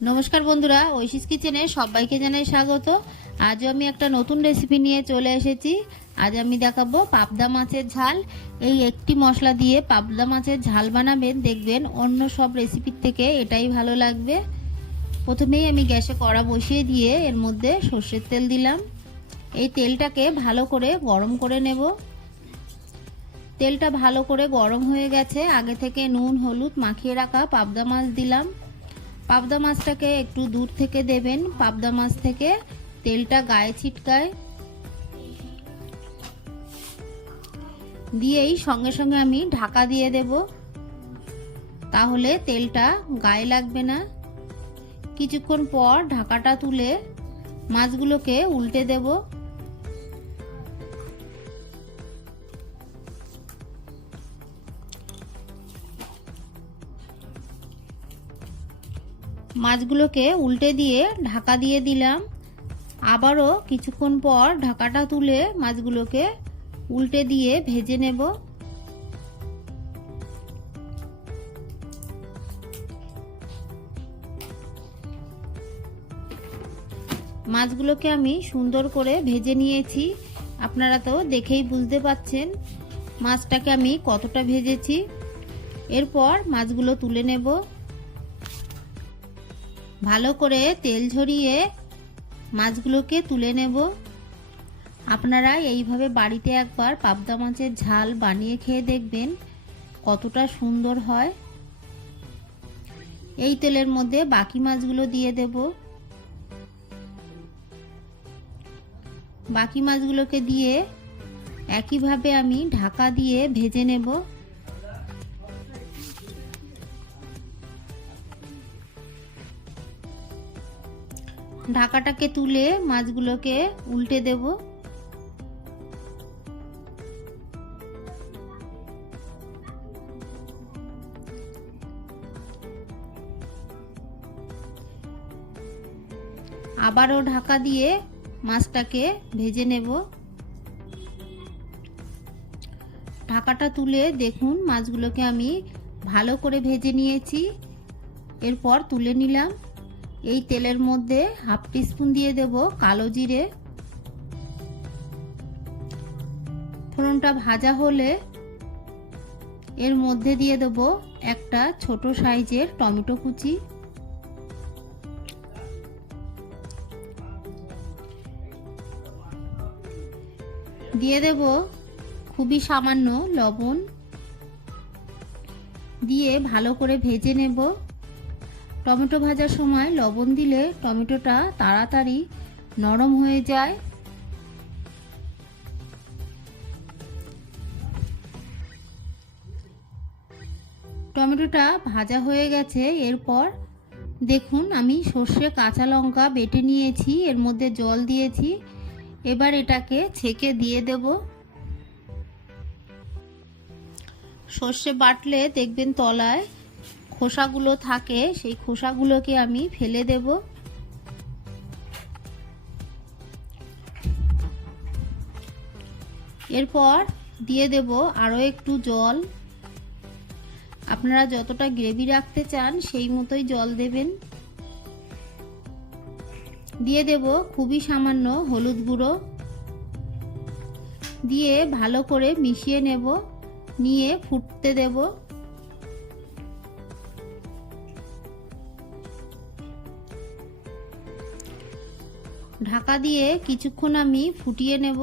নমস্কার বন্ধুরা, ঐশীস কিচেনে সবাইকে জানাই স্বাগত। আজও আমি একটা নতুন রেসিপি নিয়ে চলে এসেছি। আজ আমি দেখাবো পাবদা মাছের ঝাল। এই একটি মশলা দিয়ে পাবদা মাছের ঝাল বানাবেন, দেখবেন অন্য সব রেসিপির থেকে এটাই ভালো লাগবে। প্রথমেই আমি গ্যাসে কড়া বসিয়ে দিয়ে এর মধ্যে সর্ষের তেল দিলাম। এই তেলটাকে ভালো করে গরম করে নেব। তেলটা ভালো করে গরম হয়ে গেছে। আগে থেকে নুন হলুদ মাখিয়ে রাখা পাবদা মাছ দিলাম। পাবদা মাছটাকে একটু দূর থেকে দেবেন, পাবদা মাছ থেকে তেলটা গায়ে ছিটকায়। দিয়েই সঙ্গে সঙ্গে আমি ঢাকা দিয়ে দেব, তাহলে তেলটা গায়ে লাগবে না। কিছুক্ষণ পর ঢাকাটা তুলে মাছগুলোকে উল্টে দেব। মাছগুলোকে উল্টে দিয়ে ঢাকা দিয়ে দিলাম। আবারও কিছুক্ষণ পর ঢাকাটা তুলে মাছগুলোকে উল্টে দিয়ে ভেজে নেব। মাছগুলোকে আমি সুন্দর করে ভেজে নিয়েছি। আপনারা তো দেখেই বুঝতে পাচ্ছেন মাছটাকে আমি কতটা ভেজেছি। এরপর মাছগুলো তুলে নেব। ভালো করে তেল ঝরিয়ে মাছগুলোকে তুলে নেব। আপনারা এইভাবে বাড়িতে একবার পাবদা মাছের ঝাল বানিয়ে খেয়ে দেখবেন কতটা সুন্দর হয়। এই তেলের মধ্যে বাকি মাছগুলো দিয়ে দেব। বাকি মাছগুলোকে দিয়ে একইভাবে আমি ঢাকা দিয়ে ভেজে নেব। ঢাকাটাকে তুলে মাছগুলোকে উল্টে দেব। আবারও ঢাকা দিয়ে মাছটাকে ভেজে নেব। ঢাকাটা তুলে দেখুন মাছগুলোকে আমি ভালো করে ভেজে নিয়েছি। এরপর তুলে নিলাম। এই তেলের মধ্যে হাফ টিস্পুন দিয়ে দেব কালো জিরে। ফোড়নটা ভাজা হলে এর মধ্যে দিয়ে দেব একটা ছোট সাইজের টমেটো কুচি। দিয়ে দেব খুবই সামান্য লবণ। দিয়ে ভালো করে ভেজে নেব। টমেটো ভাজার সময় লবণ দিলে টমেটোটা তাড়াতাড়ি নরম হয়ে যায়। টমেটোটা ভাজা হয়ে গেছে। এরপর দেখুন আমি সর্ষে কাঁচা লঙ্কা বেটে নিয়েছি, এর মধ্যে জল দিয়েছি। এবার এটাকে ছেঁকে দিয়ে দেব। সর্ষে বাটলে দেখবেন তলায় খোসাগুলো থাকে, সেই খোসাগুলোকে আমি ফেলে দেব। এরপর দিয়ে দেব আরও একটু জল। আপনারা যতটা গ্রেভি রাখতে চান সেই মতোই জল দেবেন। দিয়ে দেব খুবই সামান্য হলুদ গুঁড়ো। দিয়ে ভালো করে মিশিয়ে নেব, নিয়ে ফুটতে দেব। ঢাকা দিয়ে কিছুক্ষণ আমি ফুটিয়ে নেব।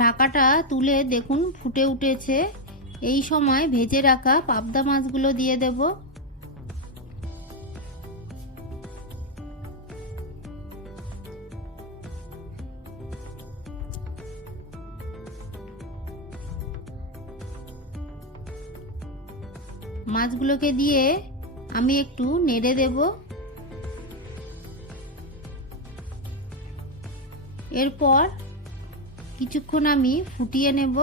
ঢাকাটা তুলে দেখুন ফুটে উঠেছে। এই সময় ভেজে রাখা পাবদা মাছগুলো দিয়ে দেব। মাছগুলোকে দিয়ে আমি একটু নেড়ে দেব। এরপর কিছুক্ষণ আমি ফুটিয়ে নেব।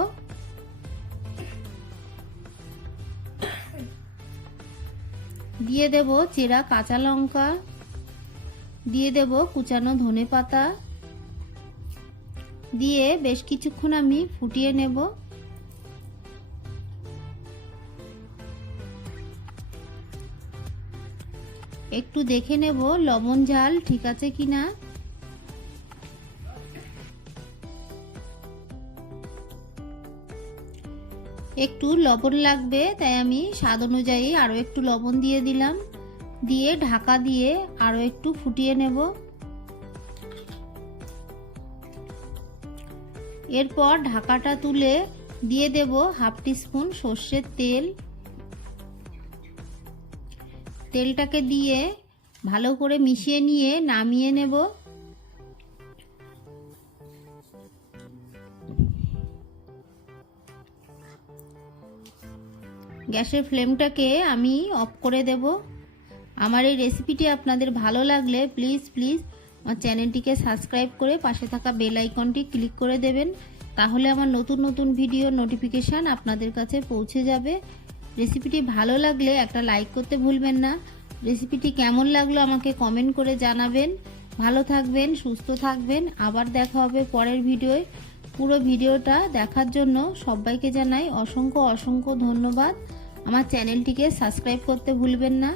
দিয়ে দেব চেরা কাঁচা লঙ্কা, দিয়ে দেব কুচানো ধনেপাতা, দিয়ে বেশ কিছুক্ষণ আমি ফুটিয়ে নেব। একটু দেখে নেব লবণ ঝাল ঠিক আছে কিনা। একটু লবণ লাগবে, তাই আমি স্বাদ অনুযায়ী আরও একটু লবণ দিয়ে দিলাম, দিয়ে ঢাকা দিয়ে আরও একটু ফুটিয়ে নেব। এরপর ঢাকাটা তুলে দিয়ে দেব হাফ টিস্পুন সর্ষের তেল। তেলটাকে দিয়ে ভালো করে মিশিয়ে নিয়ে নামিয়ে নেব। গ্যাসের ফ্লেমটাকে আমি অফ করে দেব। আমার এই রেসিপিটি আপনাদের ভালো লাগলে প্লিজ আমার চ্যানেলটিকে সাবস্ক্রাইব করে পাশে থাকা বেল আইকনটি ক্লিক করে দেবেন, তাহলে আমার নতুন নতুন ভিডিও নোটিফিকেশান আপনাদের কাছে পৌঁছে যাবে। রেসিপিটি ভালো লাগলে একটা লাইক করতে ভুলবেন না। রেসিপিটি কেমন লাগলো আমাকে কমেন্ট করে জানাবেন। ভালো থাকবেন, সুস্থ থাকবেন, আবার দেখা হবে পরের ভিডিওয়। পুরো ভিডিওটা দেখার জন্য সবাইকে জানাই অসংখ্য ধন্যবাদ। আমার চ্যানেলটিকে সাবস্ক্রাইব করতে ভুলবেন না।